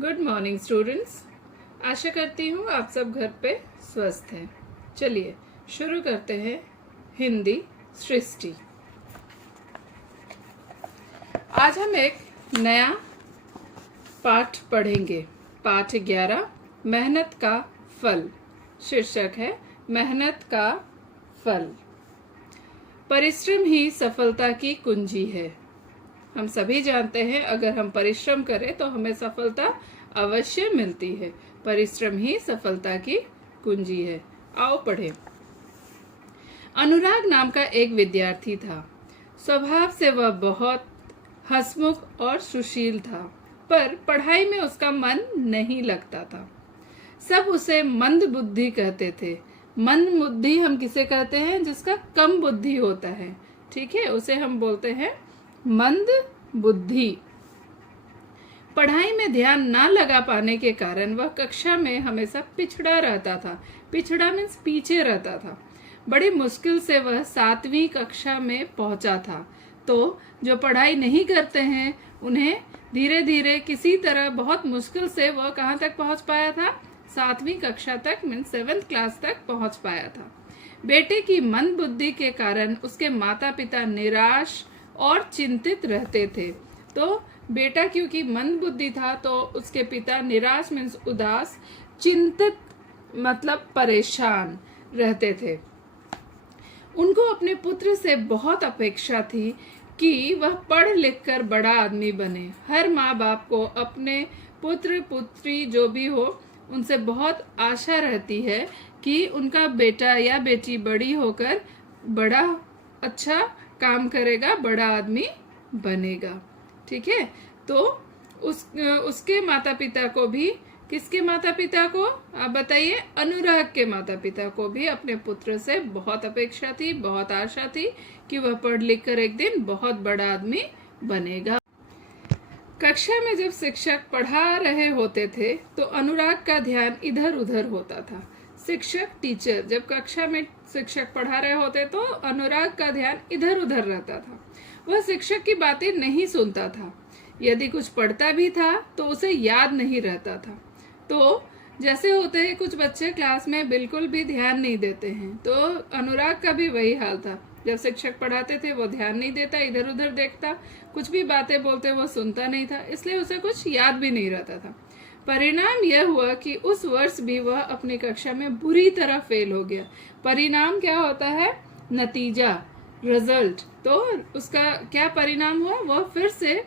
Good morning students. आशा करती हूँ आप सब घर पे स्वस्थ हैं। चलिए शुरू करते हैं हिंदी सृष्टि। आज हम एक नया पाठ पढ़ेंगे। पाठ 11 मेहनत का फल। शीर्षक है मेहनत का फल। परिश्रम ही सफलता की कुंजी है। हम सभी जानते हैं अगर हम परिश्रम करें तो हमें सफलता अवश्य मिलती है। परिश्रम ही सफलता की कुंजी है। आओ पढ़ें। अनुराग नाम का एक विद्यार्थी था। स्वभाव से वह बहुत हंसमुख और सुशील था, पर पढ़ाई में उसका मन नहीं लगता था। सब उसे मंद बुद्धि कहते थे। मंद बुद्धि हम किसे कहते हैं? जिसका कम बुद्धि होता है, ठीक है, उसे हम बोलते हैं मंद बुद्धि। पढ़ाई में ध्यान न लगा पाने के कारण वह कक्षा में हमेशा पिछड़ा रहता था। पिछड़ा मीन्स पीछे रहता था। बड़ी मुश्किल से वह 7वीं कक्षा में पहुंचा था। तो जो पढ़ाई नहीं करते हैं उन्हें धीरे धीरे किसी तरह बहुत मुश्किल से वह कहाँ तक पहुंच पाया था? 7वीं कक्षा तक मीन्स 7th क्लास तक पहुंच पाया था। बेटे की मंद बुद्धि के कारण उसके माता पिता निराश और चिंतित रहते थे। तो बेटा क्योंकि मंद बुद्धि था तो उसके पिता निराश मीन्स उदास, चिंतित मतलब परेशान रहते थे। उनको अपने पुत्र से बहुत अपेक्षा थी कि वह पढ़ लिख कर बड़ा आदमी बने। हर माँ बाप को अपने पुत्र पुत्री जो भी हो उनसे बहुत आशा रहती है कि उनका बेटा या बेटी बड़ी होकर बड़ा अच्छा काम करेगा, बड़ा आदमी बनेगा। ठीक है, तो उसके माता पिता को भी, किसके माता पिता को आप बताइए? अनुराग के माता पिता को भी अपने पुत्र से बहुत अपेक्षा थी, बहुत आशा थी कि वह पढ़ लिख कर एक दिन बहुत बड़ा आदमी बनेगा। कक्षा में जब शिक्षक पढ़ा रहे होते थे तो अनुराग का ध्यान इधर उधर होता था। शिक्षक टीचर जब कक्षा में शिक्षक पढ़ा रहे होते तो अनुराग का ध्यान इधर उधर रहता था। वह शिक्षक की बातें नहीं सुनता था। यदि कुछ पढ़ता भी था तो उसे याद नहीं रहता था। तो जैसे होते हैं कुछ बच्चे क्लास में बिल्कुल भी ध्यान नहीं देते हैं, तो अनुराग का भी वही हाल था। जब शिक्षक पढ़ाते थे वो ध्यान नहीं देता, इधर उधर देखता, कुछ भी बातें बोलते वो सुनता नहीं था, इसलिए उसे कुछ याद भी नहीं रहता था। परिणाम यह हुआ कि उस वर्ष भी वह अपनी कक्षा में बुरी तरह फेल हो गया। परिणाम क्या होता है? नतीजा, रिजल्ट। तो उसका क्या परिणाम हुआ? वह फिर से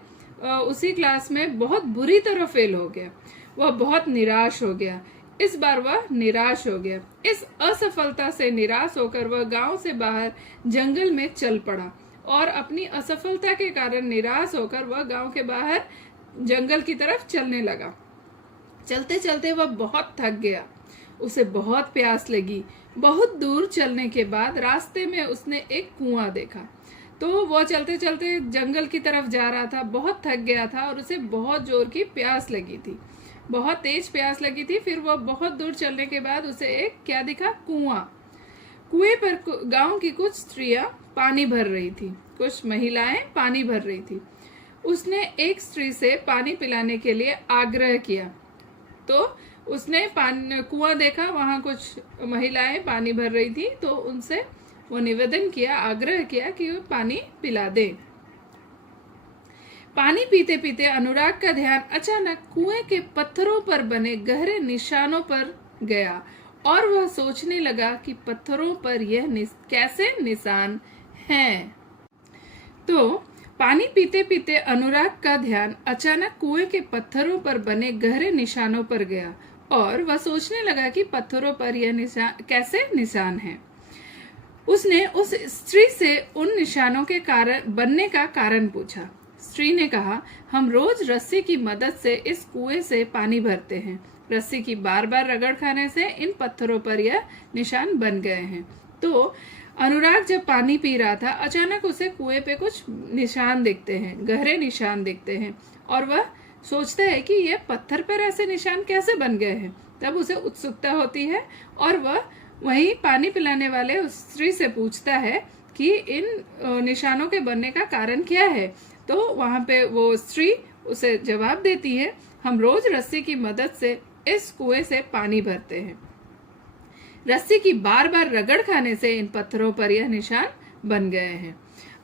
उसी क्लास में बहुत बुरी तरह फेल हो गया। वह बहुत निराश हो गया। इस बार वह निराश हो गया। इस असफलता से निराश होकर वह गांव से बाहर जंगल में चल पड़ा और अपनी असफलता के कारण निराश होकर वह गांव के बाहर जंगल की तरफ चलने लगा। चलते चलते वह बहुत थक गया। उसे बहुत प्यास लगी। बहुत दूर चलने के बाद रास्ते में उसने एक कुआं देखा। तो वह चलते चलते जंगल की तरफ जा रहा था, बहुत थक गया था और उसे बहुत जोर की प्यास लगी थी, बहुत तेज प्यास लगी थी। फिर वह बहुत दूर चलने के बाद उसे एक क्या दिखा? कुआं। कुएं पर गांव की कुछ स्त्रियां पानी भर रही थी, कुछ महिलाएं पानी भर रही थी। उसने एक स्त्री से पानी पिलाने के लिए आग्रह किया। तो उसने कुआं देखा, वहां कुछ महिलाएं पानी भर रही थी, तो उनसे वो निवेदन किया, आग्रह किया कि वो पानी पिला दे। पानी पीते पीते अनुराग का ध्यान अचानक कुएं के पत्थरों पर बने गहरे निशानों पर गया और वह सोचने लगा कि पत्थरों पर यह कैसे निशान हैं। तो पानी पीते पीते अनुराग का ध्यान अचानक कुएं के पत्थरों पर बने गहरे निशानों पर गया और वह सोचने लगा कि पत्थरों पर यह निशान कैसे निशान हैं। उसने उस स्त्री से उन निशानों के कारण बनने का कारण पूछा। स्त्री ने कहा, हम रोज रस्सी की मदद से इस कुएं से पानी भरते हैं। रस्सी की बार बार रगड़ खाने से इन पत्थरों पर यह निशान बन गए हैं। तो अनुराग जब पानी पी रहा था अचानक उसे कुएं पे कुछ निशान दिखते हैं, गहरे निशान दिखते हैं, और वह सोचता है कि यह पत्थर पर ऐसे निशान कैसे बन गए हैं। तब उसे उत्सुकता होती है और वह वही पानी पिलाने वाले उस स्त्री से पूछता है कि इन निशानों के बनने का कारण क्या है। तो वहां पे वो स्त्री उसे जवाब देती है, हम रोज रस्सी की मदद से इस कुएं से पानी भरते हैं। रस्सी की बार बार रगड़ खाने से इन पत्थरों पर यह निशान बन गए हैं।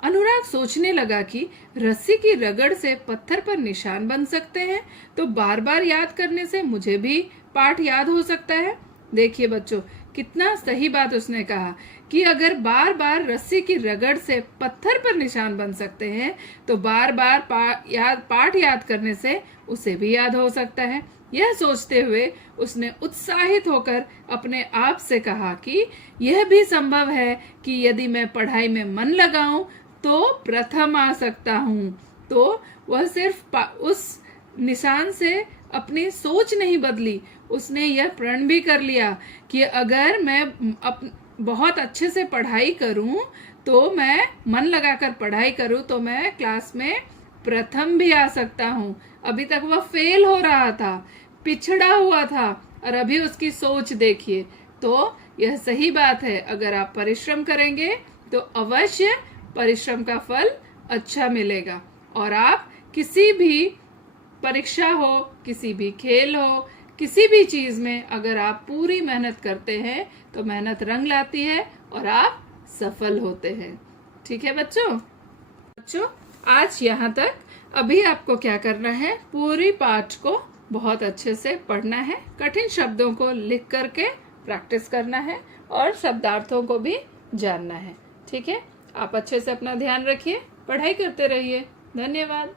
अनुराग सोचने लगा कि रस्सी की रगड़ से पत्थर पर निशान बन सकते हैं, तो बार बार याद करने से मुझे भी पाठ याद हो सकता है। देखिए बच्चों, कितना सही बात उसने कहा कि अगर बार बार रस्सी की रगड़ से पत्थर पर निशान बन सकते हैं, तो बार बार पाठ याद करने से उसे भी याद हो सकता है। यह सोचते हुए उसने उत्साहित होकर अपने आप से कहा कि यह भी संभव है कि यदि मैं पढ़ाई में मन लगाऊं तो प्रथम आ सकता हूं। तो वह सिर्फ उस निशान से अपनी सोच नहीं बदली, उसने यह प्रण भी कर लिया कि अगर मैं बहुत अच्छे से पढ़ाई करूं, तो मैं मन लगाकर पढ़ाई करूं, तो मैं क्लास में प्रथम भी आ सकता हूं। अभी तक वह फेल हो रहा था, पिछड़ा हुआ था, और अभी उसकी सोच देखिए। तो यह सही बात है, अगर आप परिश्रम करेंगे तो अवश्य परिश्रम का फल अच्छा मिलेगा, और आप किसी भी परीक्षा हो, किसी भी खेल हो, किसी भी चीज में अगर आप पूरी मेहनत करते हैं तो मेहनत रंग लाती है और आप सफल होते हैं। ठीक है बच्चों, आज यहाँ तक। अभी आपको क्या करना है, पूरी पाठ को बहुत अच्छे से पढ़ना है, कठिन शब्दों को लिख करके प्रैक्टिस करना है और शब्दार्थों को भी जानना है। ठीक है, आप अच्छे से अपना ध्यान रखिए, पढ़ाई करते रहिए। धन्यवाद।